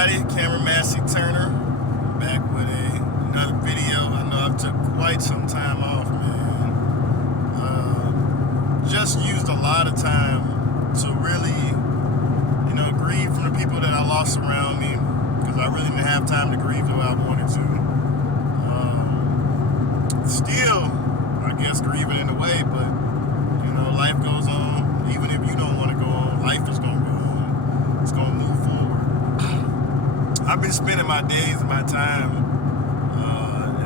everybody, Cameron Massey-Turner, back with another video. I know I took quite some time off, man. Just used a lot of time to really, grieve from the people that I lost around me, because I really didn't have time to grieve the way I wanted to. Still, I guess, grieving in a way, but, life goes on. Even if you don't want to go on, life is going to go on. It's going to move forward. I've been spending my days and my time,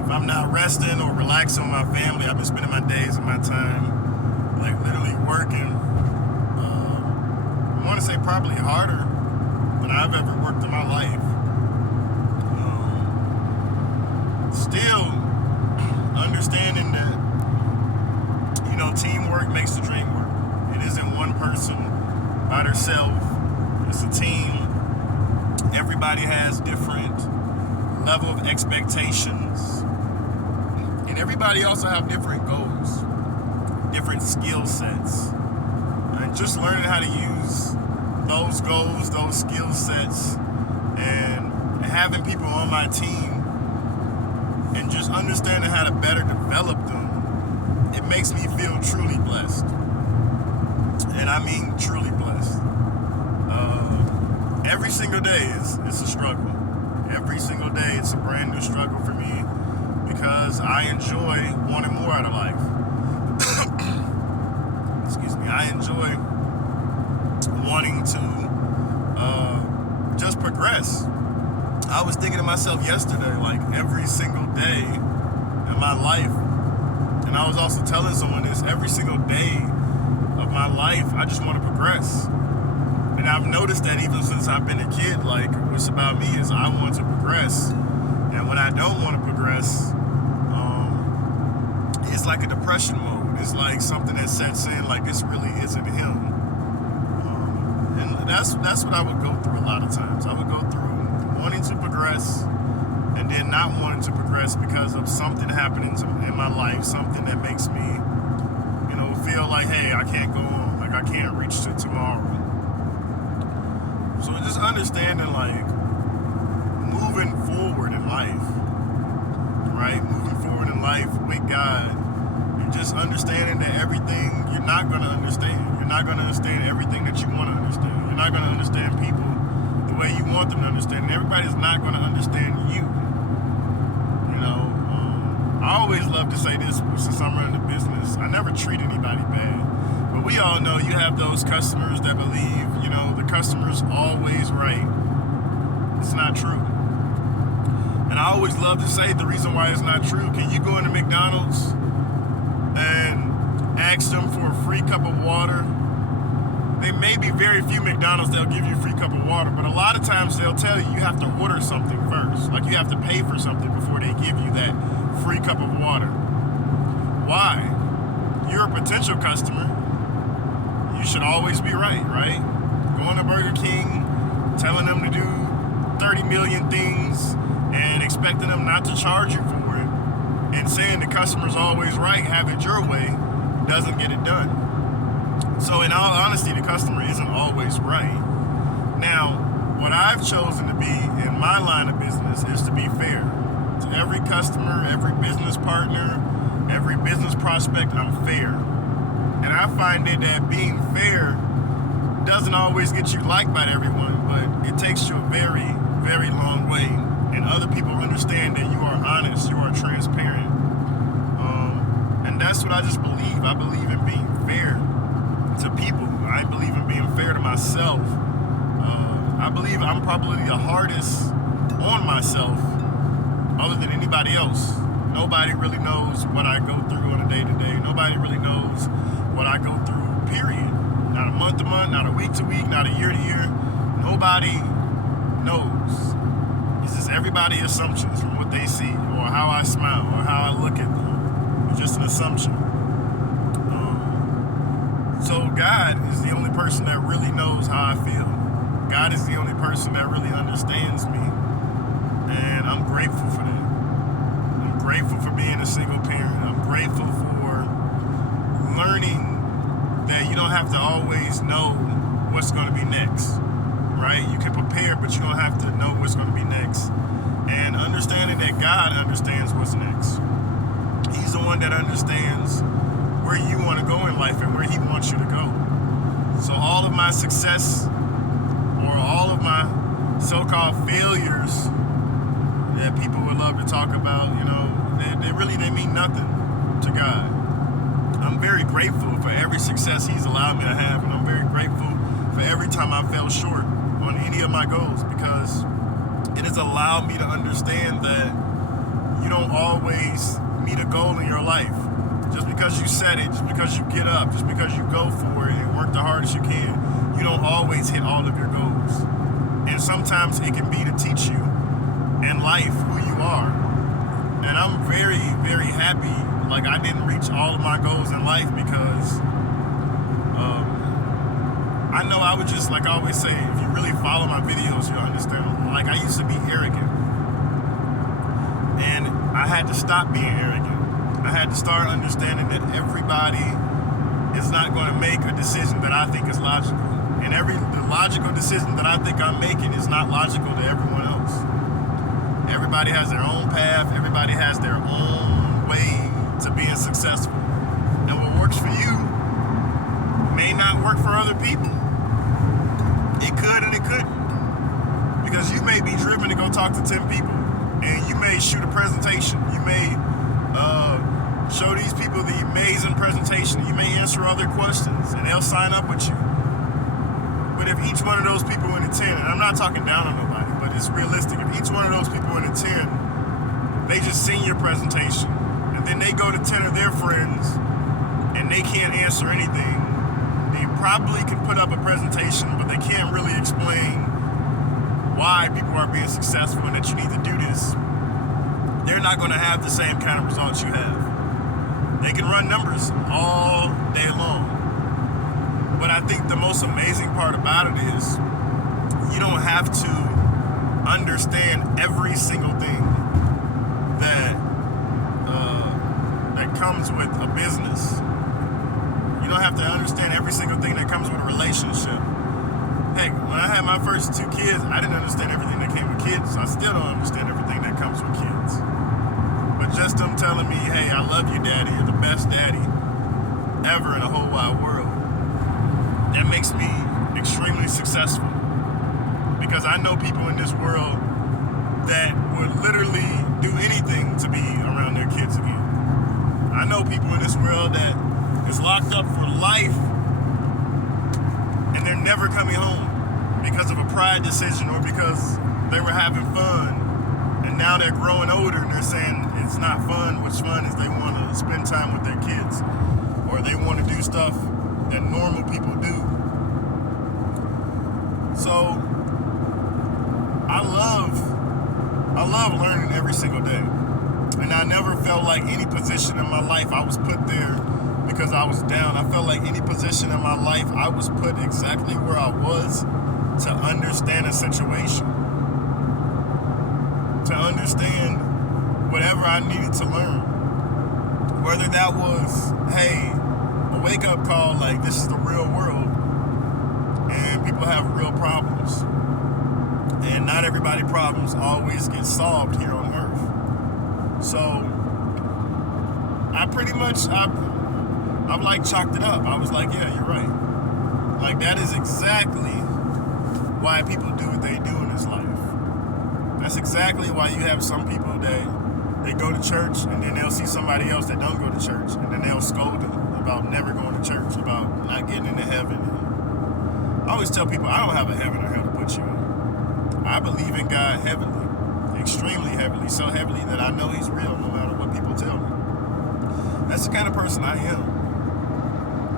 if I'm not resting or relaxing with my family, I've been spending my days and my time, like, literally working. I want to say probably harder than I've ever worked in my life. Still understanding that, teamwork makes the dream work. It isn't one person by themselves. It's a team. Everybody has different level of expectations. And everybody also have different goals, different skill sets. And just learning how to use those goals, those skill sets, and having people on my team and just understanding how to better develop them, it makes me feel truly blessed. And I mean truly blessed. Every single day it's a struggle. Every single day it's a brand new struggle for me, because I enjoy wanting more out of life. Excuse me. I enjoy wanting to just progress. I was thinking to myself yesterday, like, every single day in my life, and I was also telling someone this, every single day of my life, I just want to progress. And I've noticed that even since I've been a kid, like, what's about me is I want to progress. And when I don't want to progress, it's like a depression mode. It's like something that sets in, like, this really isn't him. And that's what I would go through a lot of times. I would go through wanting to progress and then not wanting to progress because of something happening in my life, something that makes me, feel like, hey, I can't go on, like, I can't reach to tomorrow. So just understanding, like, moving forward in life, right? Moving forward in life with God, and just understanding that everything you're not going to understand. You're not going to understand everything that you want to understand. You're not going to understand people the way you want them to understand. And everybody's not going to understand you. I always love to say this, since I'm running the business, I never treat anybody bad. But we all know you have those customers that believe, the customer's always right. It's not true. And I always love to say the reason why it's not true. Can you go into McDonald's and ask them for a free cup of water? There may be very few McDonald's that'll give you a free cup of water, but a lot of times they'll tell you have to order something first. Like, you have to pay for something before they give you that free cup of water. Why? You're a potential customer. You should always be right? Going to Burger King, telling them to do 30 million things and expecting them not to charge you for it, and saying the customer's always right, have it your way, doesn't get it done. So in all honesty, the customer isn't always right. Now, what I've chosen to be in my line of business is to be fair. To every customer, every business partner, every business prospect, I'm fair. And I find that being fair doesn't always get you liked by everyone, but it takes you a very, very long way. And other people understand that you are honest, you are transparent. And that's what I just believe. I believe in being fair to people. I believe in being fair to myself. I believe I'm probably the hardest on myself other than anybody else. Nobody really knows what I go through on a day-to-day. Nobody really knows what I go through, period. Not a month-to-month, not a week-to-week, not a year-to-year. Nobody knows. It's just everybody's assumptions from what they see, or how I smile, or how I look at them. It's just an assumption. So God is the only person that really knows how I feel. God is the only person that really understands me. And I'm grateful for that. I'm grateful for being a single parent. I'm grateful for learning that you don't have to always know what's going to be next, right? right? You can prepare, but you don't have to know what's going to be next. And understanding that God understands what's next. He's the one that understands where you want to go in life and where he wants you to go. So all of my success or all of my so-called failures that people would love to talk about, they mean nothing to God. I'm very grateful for every success he's allowed me to have, and I'm very grateful for every time I fell short on any of my goals, because it has allowed me to understand that you don't always meet a goal in your life. Just because you set it, just because you get up, just because you go for it and work the hardest you can, you don't always hit all of your goals. And sometimes it can be to teach you in life who you are. And I'm very, very happy. Like, I didn't reach all of my goals in life because I know I would just, like I always say, if you really follow my videos, you'll understand. Like, I used to be arrogant. And I had to stop being arrogant. I had to start understanding that everybody is not going to make a decision that I think is logical. And the logical decision that I think I'm making is not logical to everyone else. Everybody has their own path. Everybody has their own way to being successful. And what works for you may not work for other people. It could and it couldn't. Because you may be driven to go talk to 10 people. And you may shoot a presentation. You may show these people the amazing presentation. You may answer other questions and they'll sign up with you. But if each one of those people went to 10, and I'm not talking down on nobody, but it's realistic. If each one of those people went to 10, they just seen your presentation, and then they go to 10 of their friends and they can't answer anything. They probably could put up a presentation, but they can't really explain why people are being successful and that you need to do this. They're not going to have the same kind of results you have. They can run numbers all day long. But I think the most amazing part about it is you don't have to understand every single thing that comes with a business. You don't have to understand every single thing that comes with a relationship. Heck, when I had my first 2 kids, I didn't understand everything that came with kids. I still don't understand everything that comes with kids. But just them telling me, hey, I love you, Daddy, you're the best daddy ever in the whole wide world, that makes me extremely successful. Because I know people in this world that would literally do anything to be around their kids again. I know people in this world that is locked up for life and they're never coming home because of a pride decision or because they were having fun. And now they're growing older and they're saying it's not fun. What's fun is they want to spend time with their kids, or they want to do stuff that normal people do. So I love learning every single day. And I never felt like any position in my life I was put there because I was down. I felt like any position in my life I was put exactly where I was to understand a situation, to understand whatever I needed to learn. Whether that was, hey, a wake-up call, like this is the real world and people have real problems. And not everybody's problems always get solved here on earth. So I pretty much, I've like chalked it up. I was like, yeah, you're right. Like, that is exactly why people do what they do in this life. That's exactly why you have some people that they go to church and then they'll see somebody else that don't go to church and then they'll scold them about never going to church, about not getting into heaven. And I always tell people I don't have a heaven or hell to put you in. I believe in God heavily, extremely heavily, so heavily that I know he's real no matter what people tell me. That's the kind of person I am.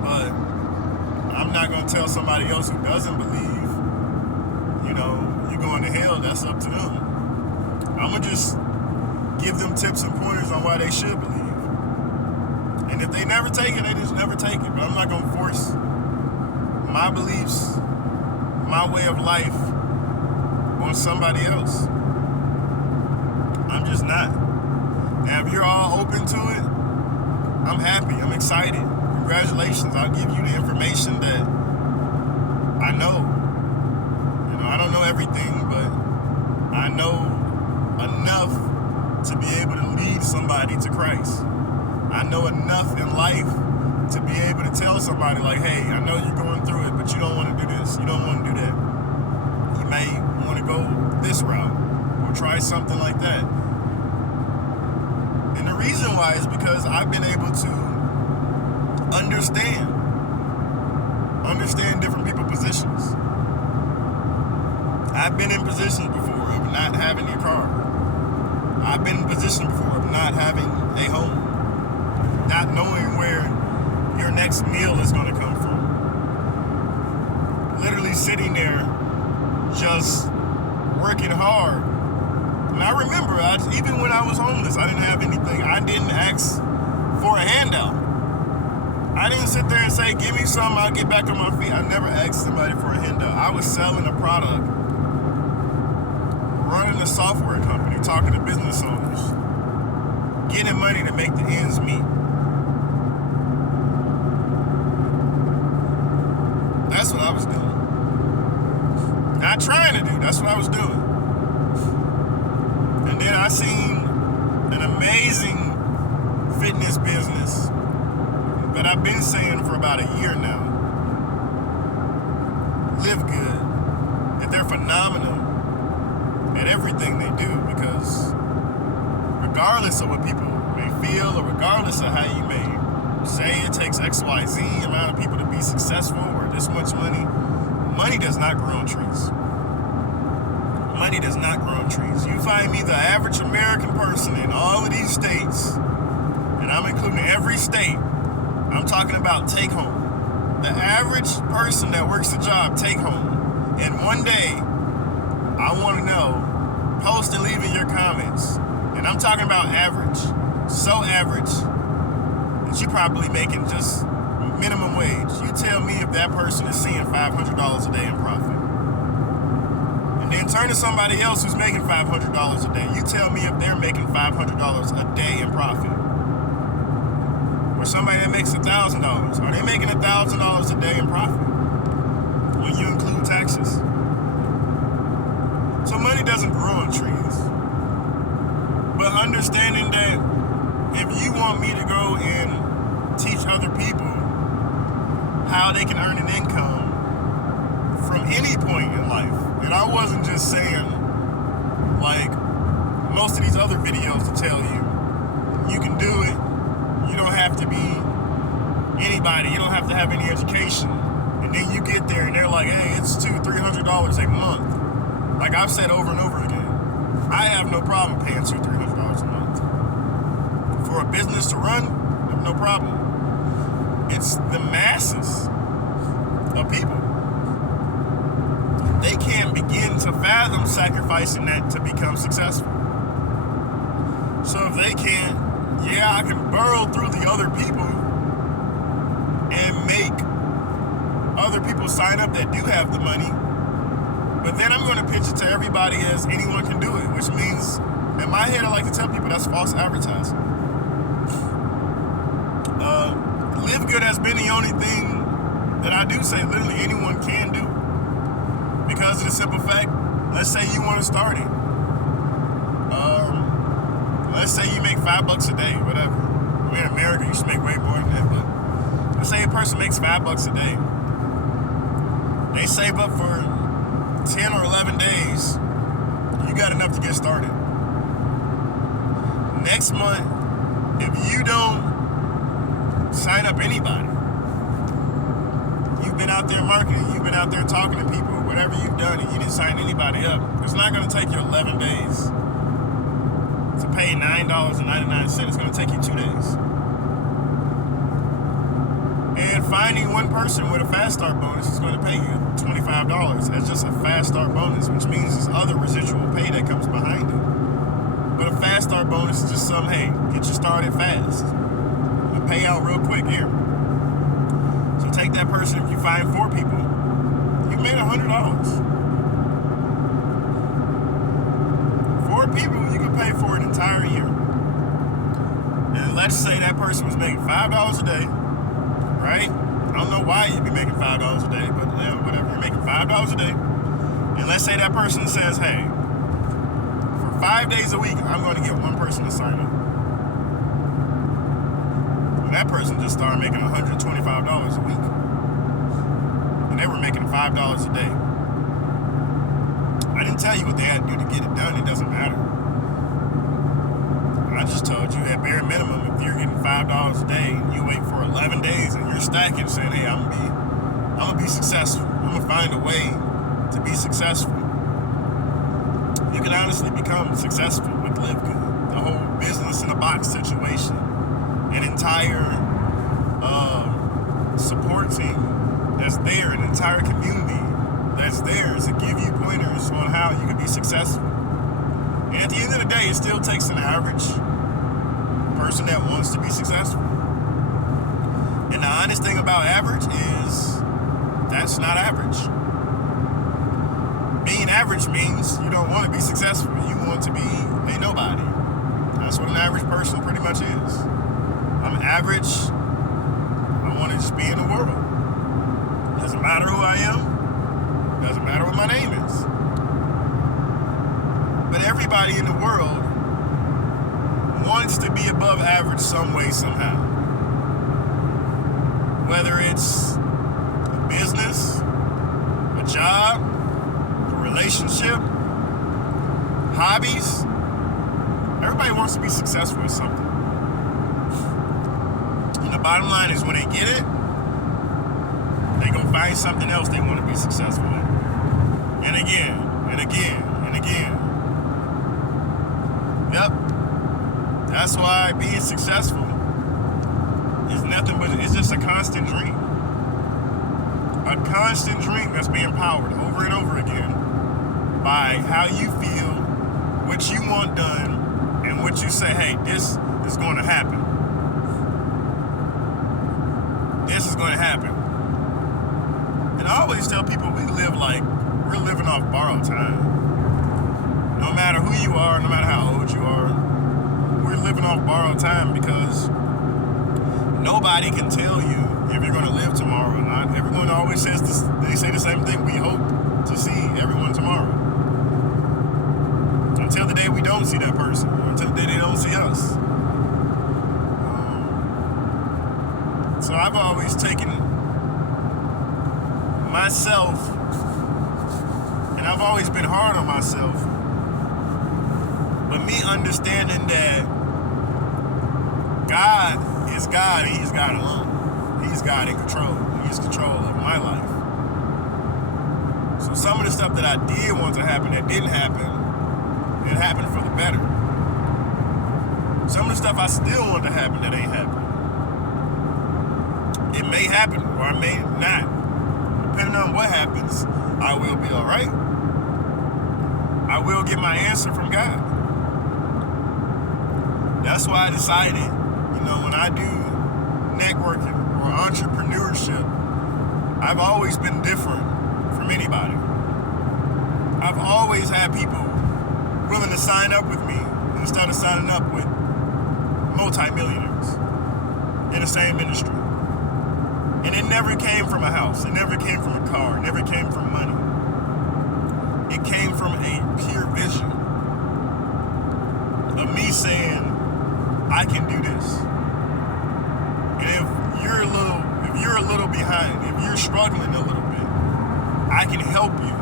But I'm not going to tell somebody else who doesn't believe, you're going to hell, that's up to them. I'm going to just give them tips and pointers on why they should believe. And if they never take it, they just never take it. But I'm not going to force my beliefs, my way of life on somebody else. I'm just not. And if you're all open to it, I'm happy. I'm excited. Congratulations. I'll give you the information that I know. I don't everything, but I know enough to be able to lead somebody to Christ. I know enough in life to be able to tell somebody like, hey, I know you're going through it, but you don't want to do this. You don't want to do that. You may want to go this route or try something like that. And the reason why is because I've been able to understand different people's positions. I've been in positions before of not having a car. I've been in positions before of not having a home, not knowing where your next meal is going to come from. Literally sitting there just working hard. And I remember, even when I was homeless, I didn't have anything. I didn't ask for a handout. I didn't sit there and say, give me something, I'll get back on my feet. I never asked somebody for a handout. I was selling a product, running a software company, talking to business owners, getting money to make the ends meet. That's what I was doing. Not trying to do, that's what I was doing. And then I seen an amazing fitness business that I've been saying for about a year now. LiveGood. That they're phenomenal at everything they do, because regardless of what people may feel, or regardless of how you may say it takes XYZ amount of people to be successful or this much money, money does not grow on trees. Money does not grow on trees. You find me the average American person in all of these states, and I'm including every state. I'm talking about take home. The average person that works a job, take home. And one day, I want to know, post and leave in your comments. And I'm talking about average. So average that you probably making just minimum wage. You tell me if that person is seeing $500 a day in profit. And then turn to somebody else who's making $500 a day. You tell me if they're making $500 a day in profit. Or somebody that makes $1,000. Are they making $1,000 a day in profit when you include taxes? So money doesn't grow on trees. But understanding that if you want me to go and teach other people how they can earn an income from any point in life, and I wasn't just saying like most of these other videos to tell you, you can do it. You don't have to be anybody. You don't have to have any education. And then you get there and they're like, hey, it's $200-300 a month. Like I've said over and over again, I have no problem paying $200-300 a month. For a business to run, I have no problem. It's the masses of people. They can't begin to fathom sacrificing that to become successful. So if they can't, yeah, I can burrow through the other people and make other people sign up that do have the money. But then I'm going to pitch it to everybody as anyone can do it, which means, in my head, I like to tell people that's false advertising. LiveGood has been the only thing that I do say literally anyone can do. Because of the simple fact, let's say you want to start it. Let's say you make $5 a day, whatever. We're in America, you should make way more than that, but let's say a person makes $5 a day. They save up for 10 or 11 days. You got enough to get started. Next month, if you don't sign up anybody, you've been out there marketing, you've been out there talking to people, whatever you've done, and you didn't sign anybody up, it's not going to take you 11 days. To pay $9.99, it's going to take you 2 days. And finding one person with a fast start bonus is going to pay you $25. That's just a fast start bonus, which means there's other residual pay that comes behind it. But a fast start bonus is just some, hey, get you started fast. And pay out real quick here. So take that person, if you find 4 people, you made $100. 4 people, you can pay for an entire year. And let's say that person was making $5 a day, right? I don't know why you'd be making $5 a day, but whatever. You're making $5 a day. And let's say that person says, hey, for 5 days a week, I'm going to get one person to sign up. And that person just started making $125 a week. And they were making $5 a day. I didn't tell you what they had to do to get it done. It doesn't matter. I just told you at bare minimum, if you're getting $5 a day and you wait for 11 days and you're stacking saying, hey, I'm gonna be successful. I'm gonna find a way to be successful. You can honestly become successful with LiveGood. The whole business in a box situation, an entire support team that's there, an entire community that's there to give you pointers on how you can be successful. And at the end of the day, it still takes an average person that wants to be successful. And the honest thing about average is that's not average. Being average means you don't want to be successful. You want to be a nobody. That's what an average person pretty much is. I'm average. I want to just be in the world. Doesn't matter who I am. Doesn't matter what my name is. But everybody in the world wants to be above average some way, somehow. Whether it's a business, a job, a relationship, hobbies. Everybody wants to be successful at something. And the bottom line is when they get it, they're going to find something else they want to be successful in. And again, and again, and again. Yep. That's why being successful is nothing but, it's just a constant dream. A constant dream that's being powered over and over again by how you feel, what you want done, and what you say, hey, this is going to happen. This is going to happen. And I always tell people we're living off borrowed time. No matter who you are, no matter how old you are, we're living off borrowed time because nobody can tell you if you're going to live tomorrow or not. Everyone always says this, they say the same thing. We hope to see everyone tomorrow. Until the day we don't see that person, or until the day they don't see us. So I've always taken myself, and I've always been hard on myself, but me understanding that God is God and He's God alone. He's God in control. He's control of my life. So some of the stuff that I did want to happen that didn't happen, it happened for the better. Some of the stuff I still want to happen that ain't happening. It may happen or it may not. Depending on what happens, I will be alright. I will get my answer from God. That's why I decided, when I do networking or entrepreneurship, I've always been different from anybody. I've always had people willing to sign up with me and started signing up with multi-millionaires in the same industry. And it never came from a house. It never came from a car. It never came from money. It came from a pure vision of me saying, I can do this. And if you're a little behind, if you're struggling a little bit, I can help you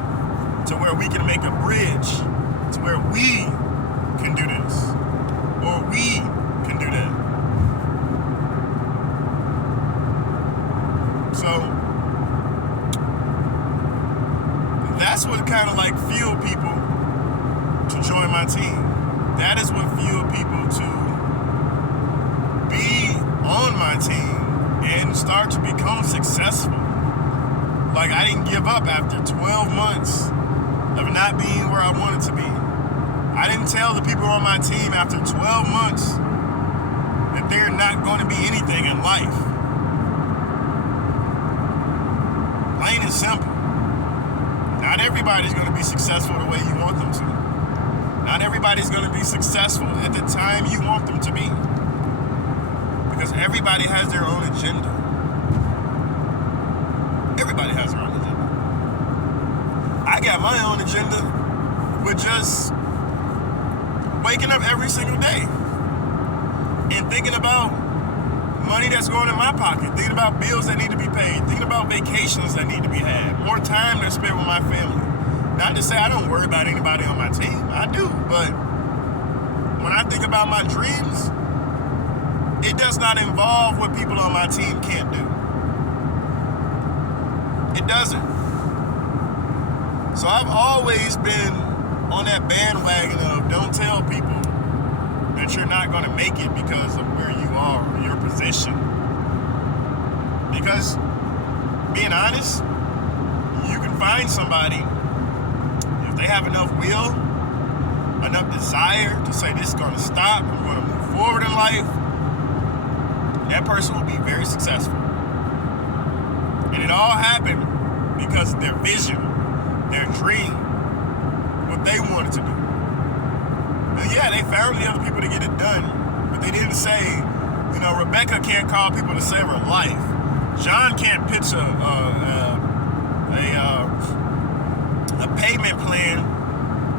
to where we can make a bridge to where we can do this, or we can do that. So that's what kind of fueled people to join my team. That is what fueled people to be on my team and start to become successful. I didn't give up after 12 months of not being where I wanted to be. I didn't tell the people on my team after 12 months that they're not going to be anything in life. Plain and simple. Not everybody's going to be successful the way you want them to. Not everybody's going to be successful at the time you want them to be. Because everybody has their own agenda. Everybody has their own agenda. I got my own agenda with just waking up every single day and thinking about money that's going in my pocket, thinking about bills that need to be paid, thinking about vacations that need to be had, more time to spend with my family. Not to say I don't worry about anybody on my team. I do, but when I think about my dreams, it does not involve what people on my team can't do. It doesn't. So I've always been on that bandwagon of don't tell people that you're not going to make it because of where you are or your position. Because, being honest, you can find somebody, if they have enough will, enough desire to say this is going to stop, I'm going to move forward in life, that person will be very successful. And it all happened because of their vision, their dream, what they wanted to do. And yeah, they found the other people to get it done, but they didn't say, you know, Rebecca can't call people to save her life. John can't pitch a payment plan,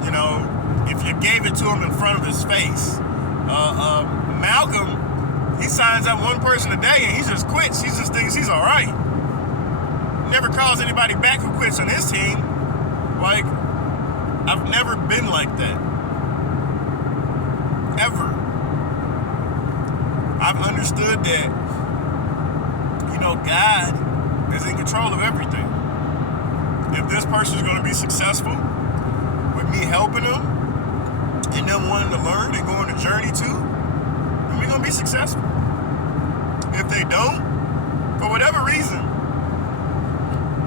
you know, if you gave it to him in front of his face. Malcolm, he signs up one person a day and he just quits. He just thinks he's all right. Never calls anybody back who quits on his team. Like, I've never been like that. Ever. I've understood that, you know, God is in control of everything. If this person's going to be successful with me helping them and them wanting to learn and go on a journey too, then we're going to be successful. If they don't, for whatever reason,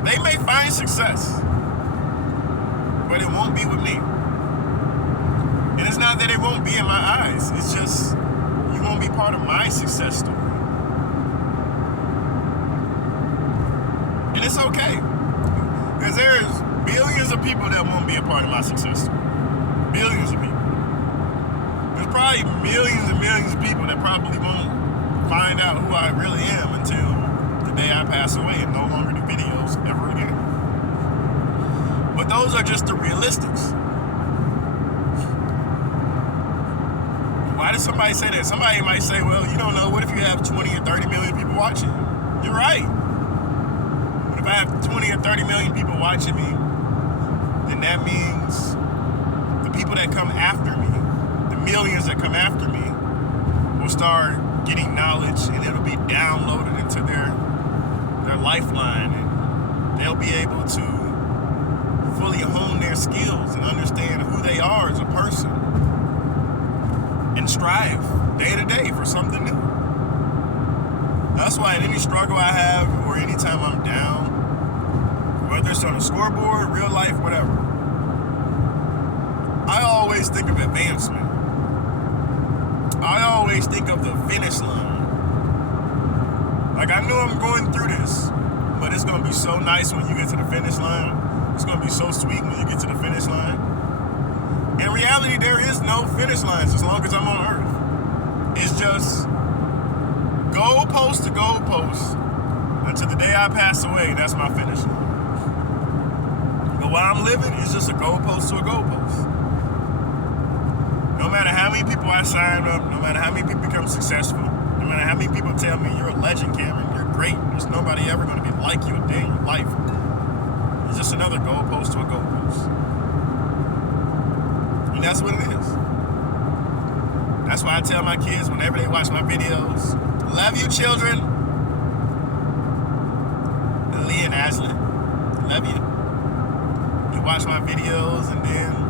they may find success, but it won't be with me. And it's not that it won't be in my eyes. It's just you won't be part of my success story. And it's okay. Because there's billions of people that won't be a part of my success story. Billions of people. There's probably millions and millions of people that probably won't find out who I really am until the day I pass away and no longer do videos ever again. But those are just the realistics. Why does somebody say that? Somebody might say, well, you don't know, what if you have 20 or 30 million people watching? You're right. But if I have 20 or 30 million people watching me, then that means the people that come after me, the millions that come after me, will start getting knowledge and it'll be downloaded into their lifeline, and they'll be able to fully hone their skills and understand who they are as a person and strive day to day for something new. That's why in any struggle I have or anytime I'm down, whether it's on a scoreboard, real life, whatever, I always think of advancement. I always think of the finish line. Like, I know I'm going through this, but it's going to be so nice when you get to the finish line. It's going to be so sweet when you get to the finish line. In reality, there is no finish lines as long as I'm on Earth. It's just goalpost to goalpost until the day I pass away. That's my finish line. But while I'm living, it's just a goalpost to a goalpost. No matter how many people I sign up, no matter how many people become successful, no matter how many people tell me you're a legend, Cameron, you're great, there's nobody ever going to be like you a day in your life. It's just another goalpost to a goalpost. And that's what it is. That's why I tell my kids whenever they watch my videos, love you, children. Lee and Ashley, love you. You watch my videos and then